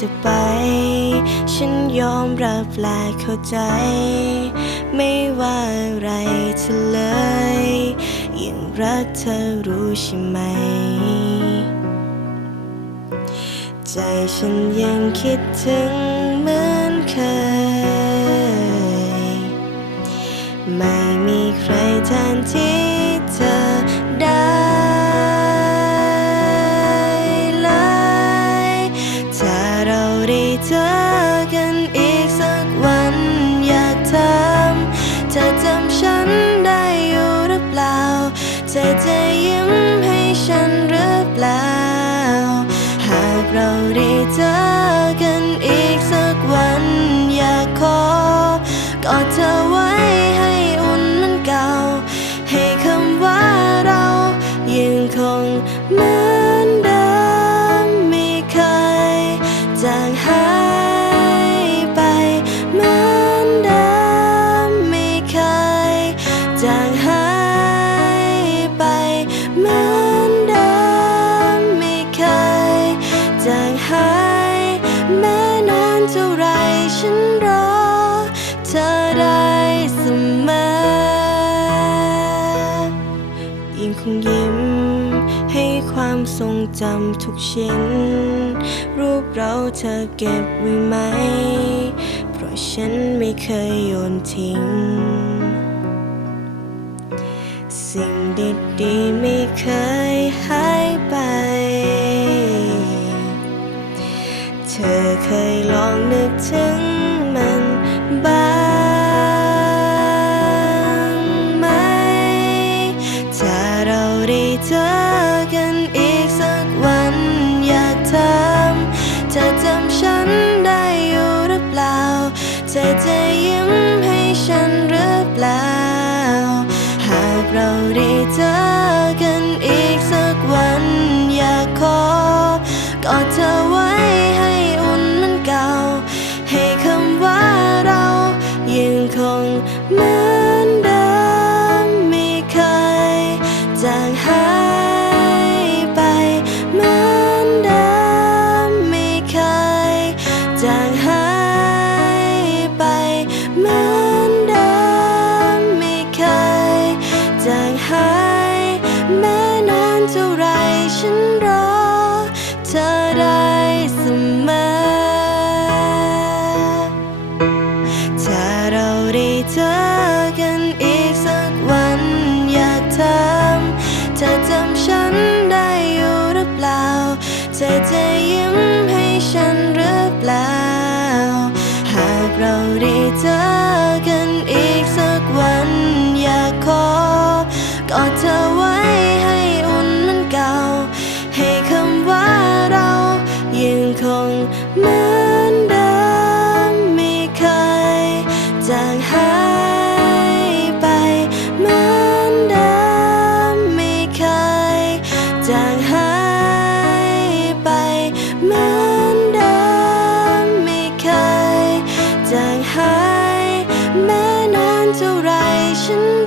จะไป ฉันยอมรับและเข้าใจ ไม่ว่าอะไรเธอเลย ยังรักเธอรู้ใช่ไหม ใจฉันยังคิดถึงเหมือนเคย ไม่มีใครแทนที่ เจอกันอีกสักวันอยากถามเธอจำฉันได้อยู่หรือเปล่า เธอจะยิ้มให้ฉันหรือเปล่า หากเราได้เจอกันอีกสักวันอยากขอกอดเธอไว้ให้อุ่นมือนเก่าให้ค ฉันรอเธอได้เสมอยังคงยิ้มให้ความทรงจำทุกชิ้น รูปเราเธอเก็บไว้ไหม เพราะฉันไม่เคยโยนทิ้ง สิ่งดีๆไม่เคยหายไป เธอเคยลองนึกถึง ธอจำฉัน 是